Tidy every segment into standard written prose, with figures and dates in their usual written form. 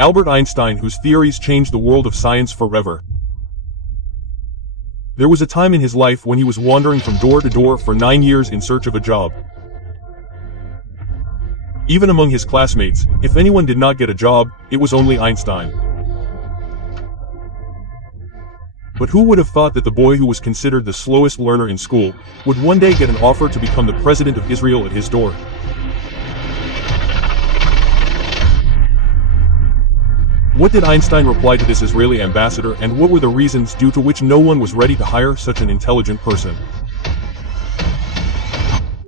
Albert Einstein, whose theories changed the world of science forever. There was a time in his life when he was wandering from door to door for 9 years in search of a job. Even among his classmates, if anyone did not get a job, it was only Einstein. But who would have thought that the boy who was considered the slowest learner in school would one day get an offer to become the president of Israel at his door? What did Einstein reply to this Israeli ambassador, and what were the reasons due to which no one was ready to hire such an intelligent person?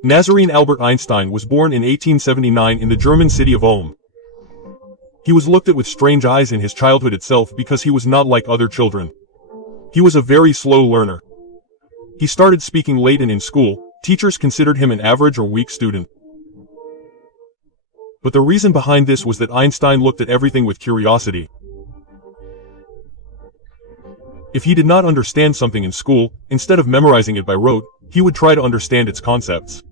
Nazarene Albert Einstein was born in 1879 in the German city of Ulm. He was looked at with strange eyes in his childhood itself because he was not like other children. He was a very slow learner. He started speaking late and in school, teachers considered him an average or weak student. But the reason behind this was that Einstein looked at everything with curiosity. If he did not understand something in school, instead of memorizing it by rote, he would try to understand its concepts.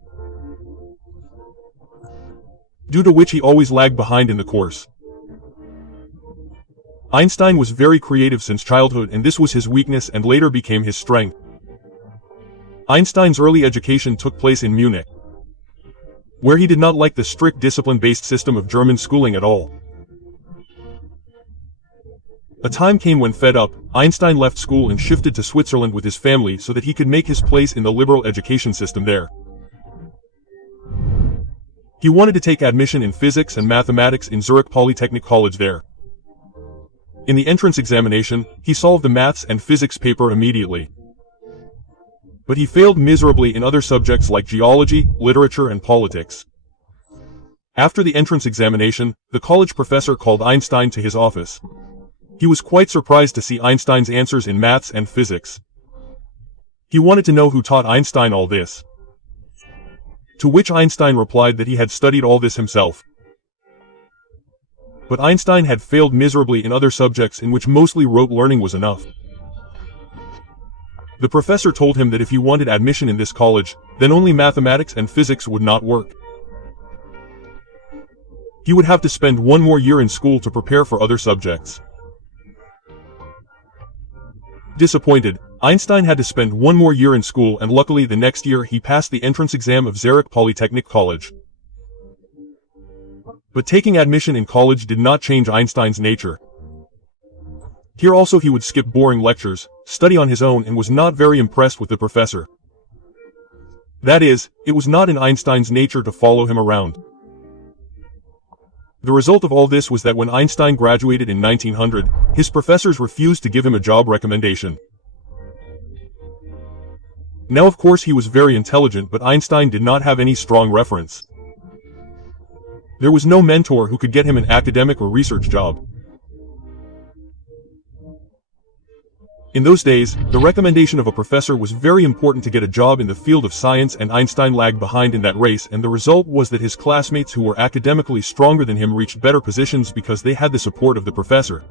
Due to which he always lagged behind in the course. Einstein was very creative since childhood, and this was his weakness and later became his strength. Einstein's early education took place in Munich, where he did not like the strict discipline-based system of German schooling at all. A time came when, fed up, Einstein left school and shifted to Switzerland with his family so that he could make his place in the liberal education system there. He wanted to take admission in physics and mathematics in Zurich Polytechnic College there. In the entrance examination, he solved the maths and physics paper immediately. But he failed miserably in other subjects like geology, literature, and politics. After the entrance examination, the college professor called Einstein to his office. He was quite surprised to see Einstein's answers in maths and physics. He wanted to know who taught Einstein all this. To which Einstein replied that he had studied all this himself. But Einstein had failed miserably in other subjects in which mostly rote learning was enough. The professor told him that if he wanted admission in this college, then only mathematics and physics would not work. He would have to spend 1 more year in school to prepare for other subjects. Disappointed, Einstein had to spend 1 more year in school, and luckily the next year he passed the entrance exam of Zurich Polytechnic College. But taking admission in college did not change Einstein's nature. Here also he would skip boring lectures, study on his own, and was not very impressed with the professor. That is, it was not in Einstein's nature to follow him around. The result of all this was that when Einstein graduated in 1900, his professors refused to give him a job recommendation. Now of course he was very intelligent, but Einstein did not have any strong reference. There was no mentor who could get him an academic or research job. In those days, the recommendation of a professor was very important to get a job in the field of science, and Einstein lagged behind in that race, and the result was that his classmates who were academically stronger than him reached better positions because they had the support of the professor.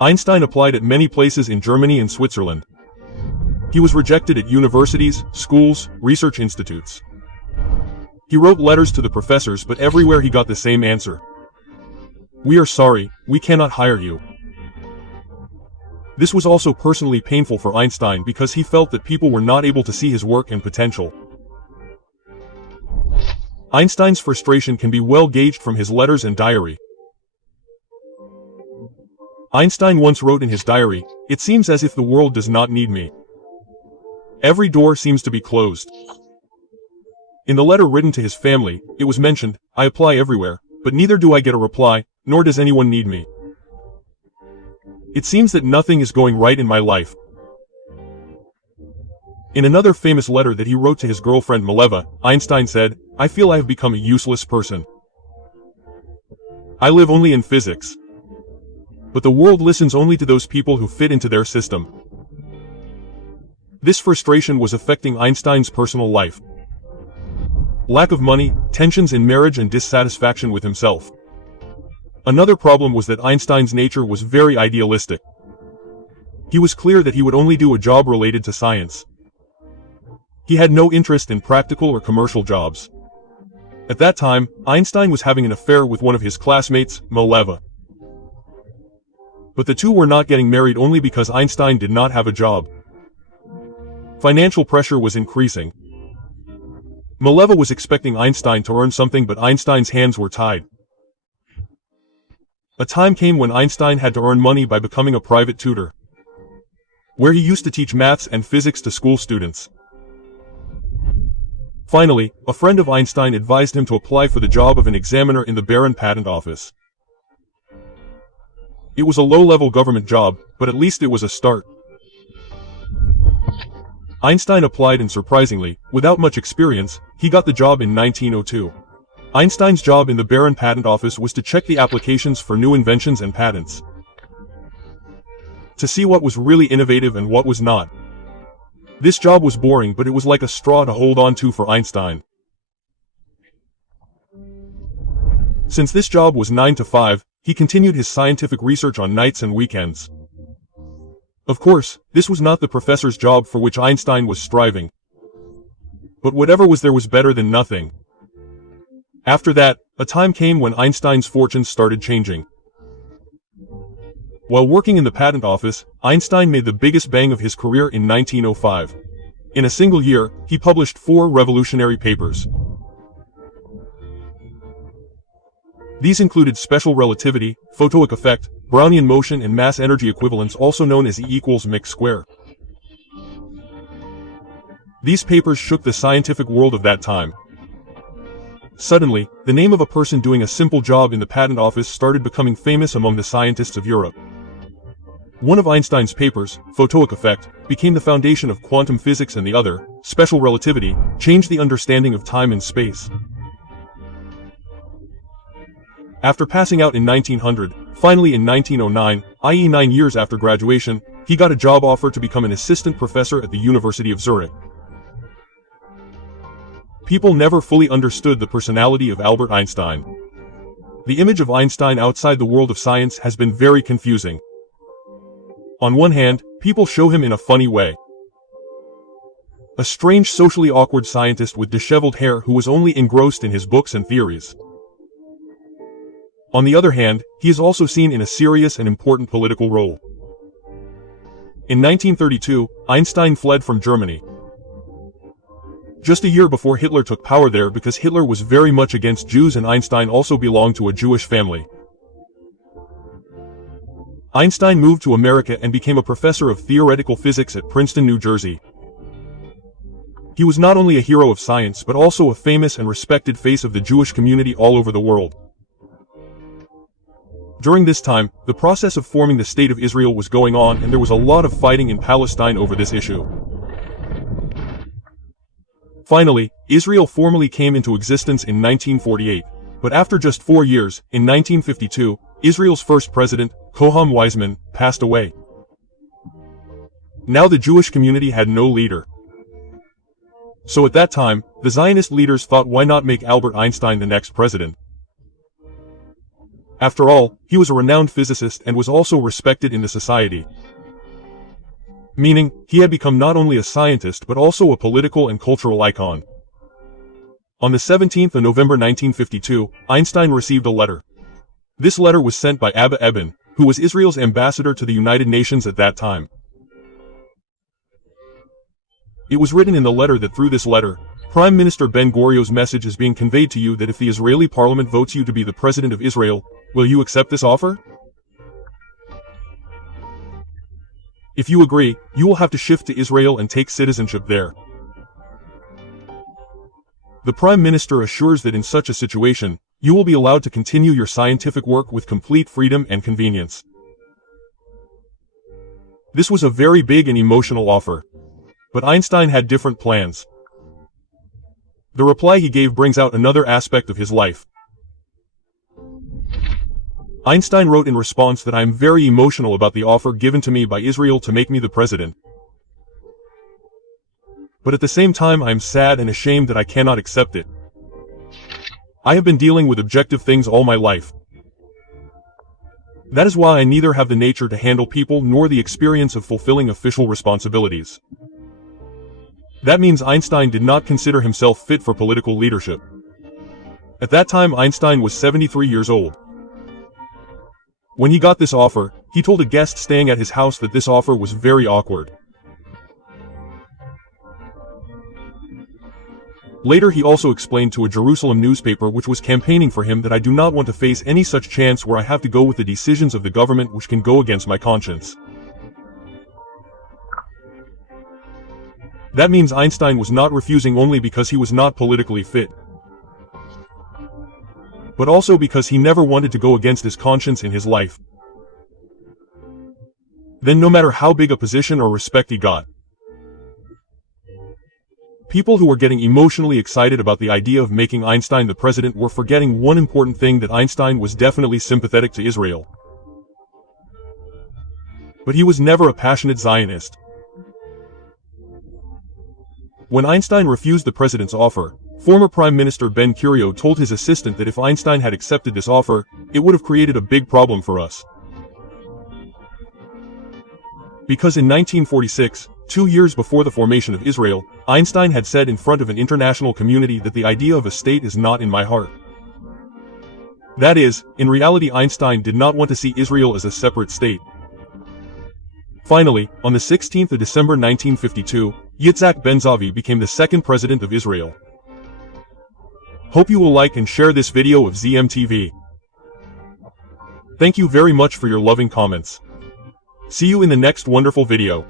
Einstein applied at many places in Germany and Switzerland. He was rejected at universities, schools, research institutes. He wrote letters to the professors, but everywhere he got the same answer. "We are sorry, we cannot hire you." This was also personally painful for Einstein because he felt that people were not able to see his work and potential. Einstein's frustration can be well gauged from his letters and diary. Einstein once wrote in his diary, "It seems as if the world does not need me. Every door seems to be closed." In the letter written to his family, it was mentioned, "I apply everywhere, but neither do I get a reply, nor does anyone need me. It seems that nothing is going right in my life." In another famous letter that he wrote to his girlfriend Mileva, Einstein said, "I feel I have become a useless person. I live only in physics. But the world listens only to those people who fit into their system." This frustration was affecting Einstein's personal life. Lack of money, tensions in marriage, and dissatisfaction with himself. Another problem was that Einstein's nature was very idealistic. He was clear that he would only do a job related to science. He had no interest in practical or commercial jobs. At that time, Einstein was having an affair with one of his classmates, Mileva. But the two were not getting married only because Einstein did not have a job. Financial pressure was increasing. Mileva was expecting Einstein to earn something, but Einstein's hands were tied. A time came when Einstein had to earn money by becoming a private tutor, where he used to teach maths and physics to school students. Finally, a friend of Einstein advised him to apply for the job of an examiner in the Baron Patent Office. It was a low-level government job, but at least it was a start. Einstein applied and surprisingly, without much experience, he got the job in 1902. Einstein's job in the Baron Patent Office was to check the applications for new inventions and patents, to see what was really innovative and what was not. This job was boring, but it was like a straw to hold on to for Einstein. Since this job was 9 to 5, he continued his scientific research on nights and weekends. Of course, this was not the professor's job for which Einstein was striving. But whatever was there was better than nothing. After that, a time came when Einstein's fortunes started changing. While working in the patent office, Einstein made the biggest bang of his career in 1905. In a single year, he published 4 revolutionary papers. These included special relativity, photoic effect, Brownian motion and mass energy equivalence, also known as E=mc². These papers shook the scientific world of that time. Suddenly, the name of a person doing a simple job in the patent office started becoming famous among the scientists of Europe. One of Einstein's papers, photoic effect, became the foundation of quantum physics, and the other, special relativity, changed the understanding of time and space. After passing out in 1900, finally in 1909, i.e. 9 years after graduation, he got a job offer to become an assistant professor at the University of Zurich. People never fully understood the personality of Albert Einstein. The image of Einstein outside the world of science has been very confusing. On one hand, people show him in a funny way. A strange, socially awkward scientist with disheveled hair who was only engrossed in his books and theories. On the other hand, he is also seen in a serious and important political role. In 1932, Einstein fled from Germany, just a year before Hitler took power there, because Hitler was very much against Jews and Einstein also belonged to a Jewish family. Einstein moved to America and became a professor of theoretical physics at Princeton, New Jersey. He was not only a hero of science but also a famous and respected face of the Jewish community all over the world. During this time, the process of forming the State of Israel was going on, and there was a lot of fighting in Palestine over this issue. Finally, Israel formally came into existence in 1948, but after just 4 years, in 1952, Israel's first president, Koham Weizmann, passed away. Now the Jewish community had no leader. So at that time, the Zionist leaders thought, why not make Albert Einstein the next president? After all, he was a renowned physicist and was also respected in the society. Meaning, he had become not only a scientist but also a political and cultural icon. On the 17th of November 1952, Einstein received a letter. This letter was sent by Abba Eban, who was Israel's ambassador to the United Nations at that time. It was written in the letter that through this letter, Prime Minister Ben-Gurion's message is being conveyed to you that if the Israeli parliament votes you to be the president of Israel, will you accept this offer? If you agree, you will have to shift to Israel and take citizenship there. The Prime Minister assures that in such a situation, you will be allowed to continue your scientific work with complete freedom and convenience. This was a very big and emotional offer. But Einstein had different plans. The reply he gave brings out another aspect of his life. Einstein wrote in response that I am very emotional about the offer given to me by Israel to make me the president. But at the same time I am sad and ashamed that I cannot accept it. I have been dealing with objective things all my life. That is why I neither have the nature to handle people nor the experience of fulfilling official responsibilities. That means Einstein did not consider himself fit for political leadership. At that time Einstein was 73 years old. When he got this offer, he told a guest staying at his house that this offer was very awkward. Later he also explained to a Jerusalem newspaper which was campaigning for him that I do not want to face any such chance where I have to go with the decisions of the government which can go against my conscience. That means Einstein was not refusing only because he was not politically fit, but also because he never wanted to go against his conscience in his life. Then no matter how big a position or respect he got, people who were getting emotionally excited about the idea of making Einstein the president were forgetting one important thing, that Einstein was definitely sympathetic to Israel. But he was never a passionate Zionist. When Einstein refused the president's offer, former Prime Minister Ben Gurion told his assistant that if Einstein had accepted this offer, it would have created a big problem for us. Because in 1946, 2 years before the formation of Israel, Einstein had said in front of an international community that the idea of a state is not in my heart. That is, in reality Einstein did not want to see Israel as a separate state. Finally, on the 16th of December 1952, Yitzhak Ben-Zavi became the second president of Israel. Hope you will like and share this video of ZMTV. Thank you very much for your loving comments. See you in the next wonderful video.